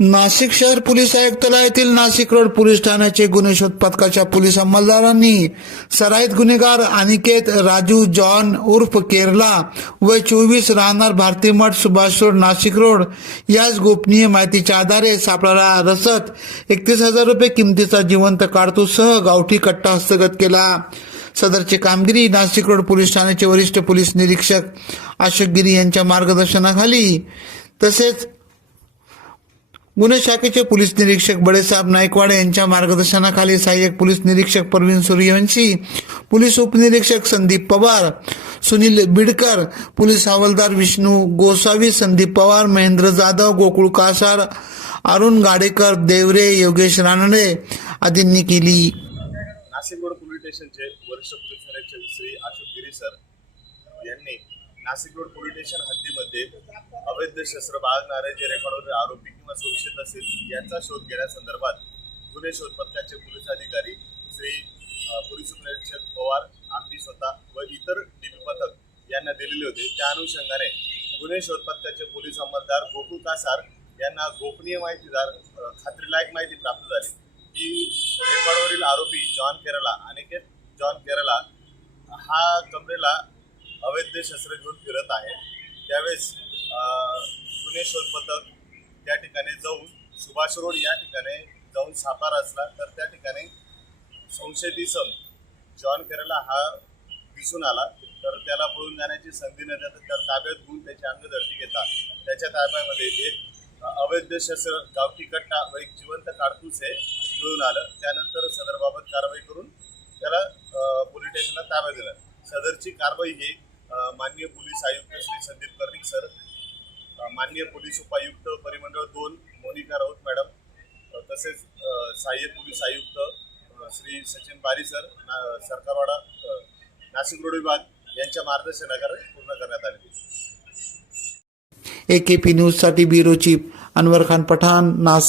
नाशिक शहर पोलीस आयुक्तालयातील Nashik road police ठाण्याचे गुन्हे शोध पथकाच्या पोलीस अंमलदारांनी सराईत गुन्हेगार अनिकेत राजू जॉन उर्फ केरला व चोवीस राहणार भारती मठ सुभाष रोड नाशिक रोड याच गोपनीय माहितीच्या आधारे सापळाला रसत एकतीस हजार रुपये किमतीचा जिवंत काडतूससह गावठी कट्टा हस्तगत केला. सदरची कामगिरी नाशिक रोड पोलीस ठाण्याचे वरिष्ठ पोलीस निरीक्षक अशोक गिरी यांच्या मार्गदर्शनाखाली. तसेच गुन्हे शाखेचे पोलीस निरीक्षक बडेसाहेब नायकवाडे यांच्या मार्गदर्शनाखाली सहाय्यक पोलीस निरीक्षक परवीन सूर्यवंशी पोलीस उपनिरीक्षक संदीप पवार सुनील बिडकर पोलीस हवालदार विष्णू गोसावी संदीप पवार महेंद्र जाधव गोकुळ कासार अरुण गाडेकर देवरे योगेश रानडे आदींनी केली. नाशिक रोड पोलीस स्टेशनचे वरिष्ठ पोलीस निरीक्षक श्री अशोक गिरी सर यांनी नाशिक रोड पोलीस स्टेशन हद्दीमध्ये अवैध शस्त्र बाळगणारे जे रेकॉर्डवर आरोपी किंवा सुरक्षित असेल यांचा शोध घेण्यासंदर्भात गुन्हे शोध पथकाचे पोलीस अधिकारी श्री पोलीस उपनिरीक्षक पवार आम्ही स्वतः व इतर डीबी पथक यांना दिलेले होते. त्या अनुषंगाने गुन्हे शोध पथकाचे पोलीस अंमलदार गोकुळ कासार यांना गोपनीय माहितीदार खात्रीलायक माहिती प्राप्त झाली. की रेकॉर्डवरील आरोपी जॉन केरला अनिकेत जॉन केरला हा कमरेला अवैध शस्त्र घेऊन फिरत आहे. त्यावेळेस गुन्हे शोध पथक त्या ठिकाणी जाऊन सुभाष रोड या ठिकाणी जाऊन सापळा असला तर त्या ठिकाणी संशयित इसम जॉन केरला हा दिसून आला. तर त्याला पळून जाण्याची संधी न देता त्या ताब्यात घेऊन त्याची अंगधरती घेता त्याच्या ताब्यामध्ये एक अवैध शस्त्र गावठी कट्टा व एक जिवंत काडतूस हे मिळून आलं. त्यानंतर सदरबाबत कारवाई करून त्याला पोलीस स्टेशनला ताब्यात दिलं. सदरची कारवाई ही माननीय पोलीस आयुक्त श्री संदीप कर्णिक सर माननीय पोलीस उपायुक्त परिमंडळ दोन मोनिका राऊत मॅडम तसेच सहाय्यक पोलीस आयुक्त श्री सचिन बारी सर ना- सरकारवाडा नाशिक रोड विभाग यांच्या मार्गदर्शनाकडे पूर्ण करण्यात आले आहे. एकेपी न्यूजसाठी ब्युरो चीफ अनवर खान पठाण नाशिक